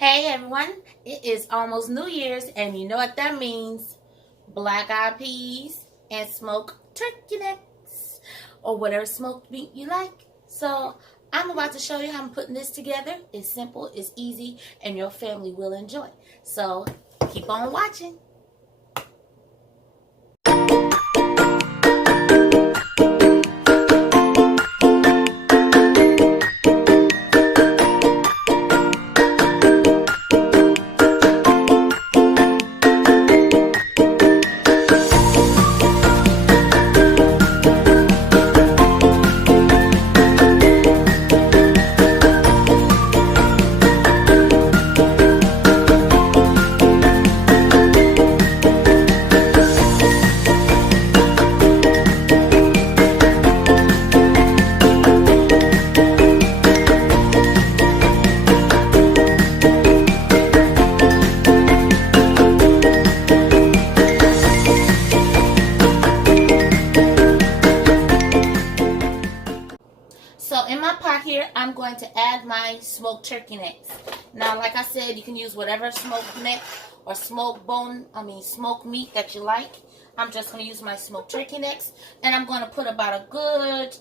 Hey everyone, it is almost New Year's, and you know what that means. Black eyed peas and smoked turkey necks, or whatever smoked meat you like. So I'm about to show you how I'm putting this together. It's simple, it's easy, and your family will enjoy. So keep on watching. So in my pot here, I'm going to add my smoked turkey necks. Now, like I said, you can use whatever smoked neck or smoked meat that you like. I'm just going to use my smoked turkey necks, and I'm going to put about a good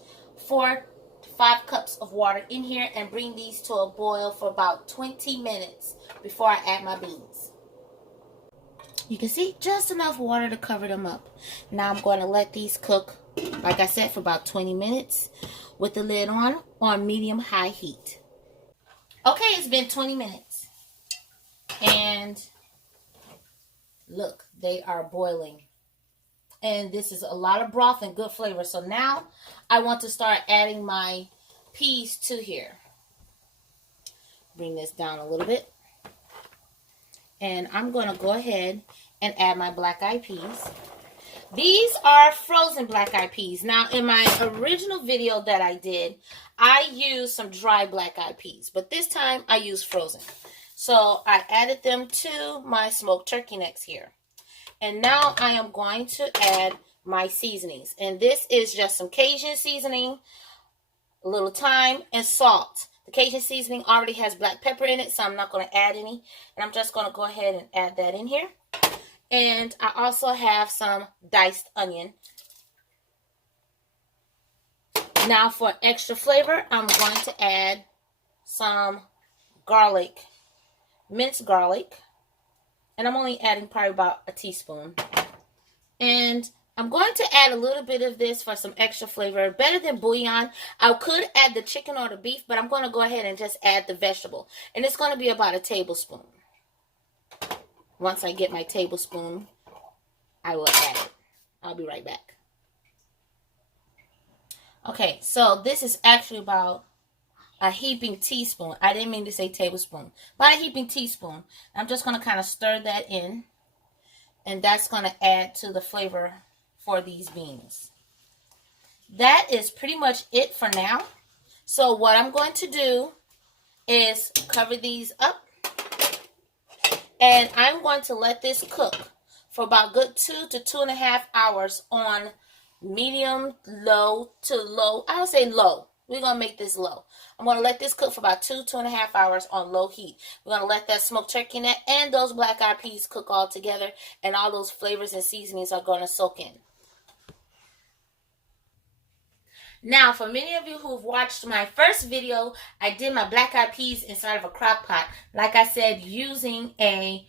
4 to 5 cups of water in here and bring these to a boil for about 20 minutes before I add my beans. You can see just enough water to cover them up. Now I'm going to let these cook, like I said, for about 20 minutes with the lid on medium-high heat. Okay, it's been 20 minutes. And look, they are boiling. And this is a lot of broth and good flavor. So now I want to start adding my peas to here. Bring this down a little bit. And I'm going to go ahead and add my black eyed peas. These are frozen black eyed peas. Now, in my original video that I did, I used some dry black eyed peas. But this time, I used frozen. So, I added them to my smoked turkey necks here. And now, I am going to add my seasonings. And this is just some Cajun seasoning, a little thyme, and salt. The Cajun seasoning already has black pepper in it, so I'm not going to add any. And I'm just going to go ahead and add that in here. And I also have some diced onion. Now for extra flavor, I'm going to add some garlic, minced garlic. And I'm only adding probably about a teaspoon. And I'm going to add a little bit of this for some extra flavor. Better than bouillon. I could add the chicken or the beef, but I'm going to go ahead and just add the vegetable. And it's going to be about a tablespoon. Once I get my tablespoon, I will add it. I'll be right back. Okay, so this is actually about a heaping teaspoon. I didn't mean to say tablespoon. About a heaping teaspoon. I'm just going to kind of stir that in. And that's going to add to the flavor for these beans. That is pretty much it for now. So what I'm going to do is cover these up. And I'm going to let this cook for about good 2 to 2.5 hours on medium, low to low. I would say low. We're going to make this low. I'm going to let this cook for about 2.5 hours on low heat. We're going to let that smoked turkey neck and those black eyed peas cook all together. And all those flavors and seasonings are going to soak in. Now, for many of you who've watched my first video, I did my black eyed peas inside of a crock pot. Like I said, using a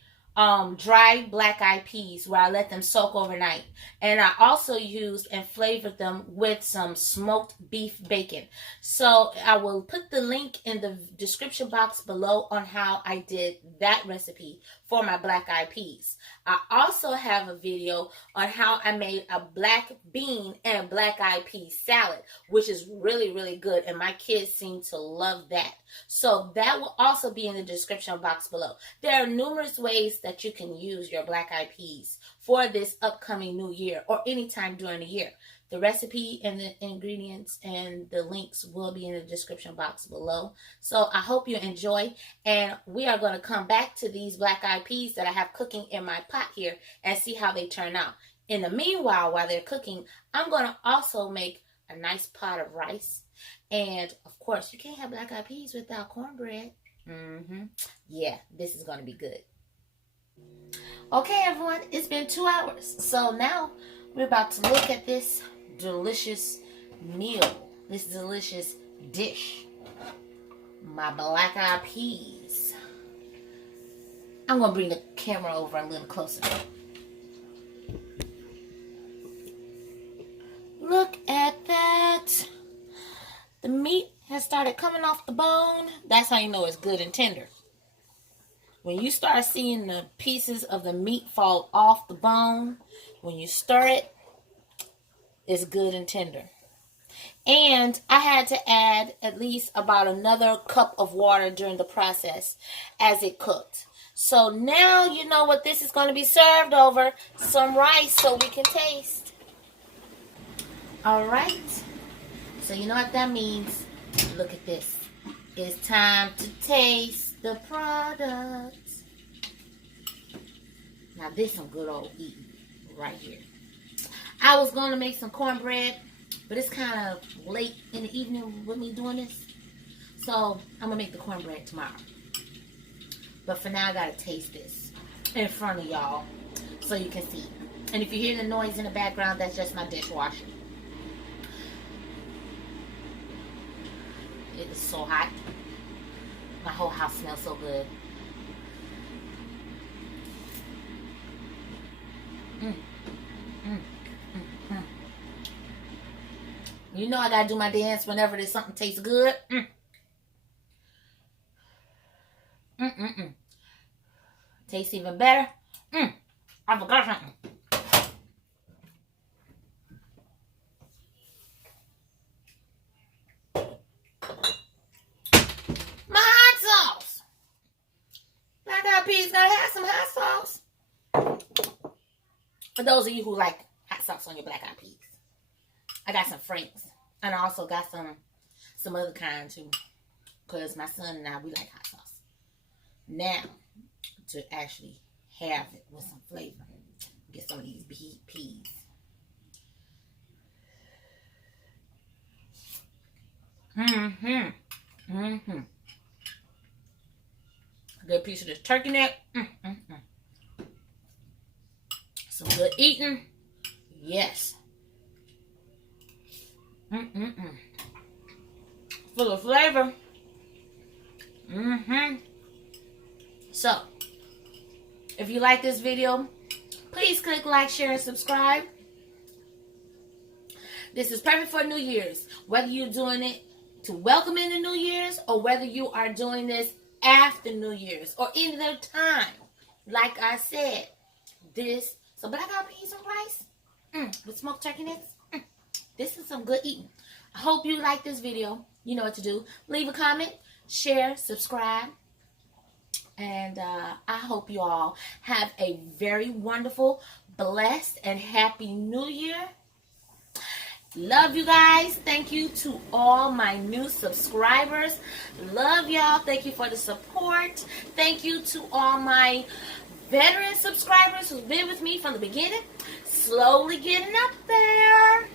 dry black eyed peas where I let them soak overnight. And I also used and flavored them with some smoked beef bacon. So I will put the link in the description box below on how I did that recipe for my black eyed peas. I also have a video on how I made a black bean and black eyed pea salad, which is really, really good. And my kids seem to love that. So that will also be in the description box below. There are numerous ways that you can use your black eyed peas for this upcoming new year or anytime during the year. The recipe and the ingredients and the links will be in the description box below. So I hope you enjoy, and we are going to come back to these black eyed peas that I have cooking in my pot here and see how they turn out. In the meanwhile, while they're cooking, I'm going to also make a nice pot of rice. And of course, you can't have black eyed peas without cornbread. Yeah, this is going to be good. Okay, everyone, it's been 2 hours. So now we're about to look at this delicious meal, this delicious dish. My black-eyed peas. I'm going to bring the camera over a little closer. Look at that. The meat has started coming off the bone. That's how you know it's good and tender. When you start seeing the pieces of the meat fall off the bone, when you stir it, it's good and tender. And I had to add at least about another cup of water during the process as it cooked. So now you know what this is going to be served over. Some rice so we can taste. All right. So you know what that means. Look at this. It's time to taste the product. Now this is some good old eating right here. I was going to make some cornbread, but it's kind of late in the evening with me doing this. So I'm going to make the cornbread tomorrow. But for now, I got to taste this in front of y'all so you can see. And if you hear the noise in the background, that's just my dishwasher. It is so hot. My whole house smells so good. You know I gotta do my dance whenever there's something tastes good. Tastes even better. I forgot something. My hot sauce. Black-eyed peas gotta have some hot sauce. For those of you who like hot sauce on your black-eyed peas. I got some Frank's. And I also got some other kind too. Because my son and I, we like hot sauce. Now, to actually have it with some flavor. Get some of these peas. Good piece of this turkey neck. Some good eating. Yes. Full of flavor. So, if you like this video, please click like, share, and subscribe. This is perfect for New Year's. Whether you're doing it to welcome in the New Year's or whether you are doing this after New Year's or either time. Like I said, this, so black-eyed peas and rice with smoked turkey necks. This is some good eating. I hope you like this video. You know what to do. Leave a comment, share, subscribe. And I hope you all have a very wonderful, blessed, and happy New Year. Love you guys. Thank you to all my new subscribers. Love y'all. Thank you for the support. Thank you to all my veteran subscribers who've been with me from the beginning. Slowly getting up there.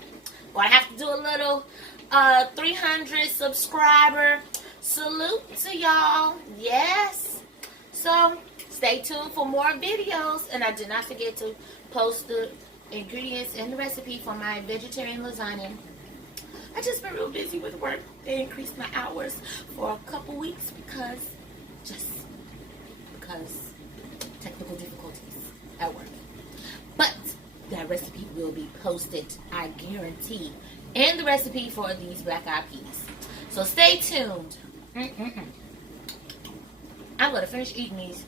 Well, I have to do a little 300 subscriber salute to y'all. Yes. So, stay tuned for more videos. And I did not forget to post the ingredients and the recipe for my vegetarian lasagna. I just been real busy with work. They increased my hours for a couple weeks because technical difficulties at work. But that recipe will be posted, I guarantee. And the recipe for these black-eyed peas. So stay tuned. I'm going to finish eating these.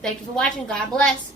Thank you for watching. God bless.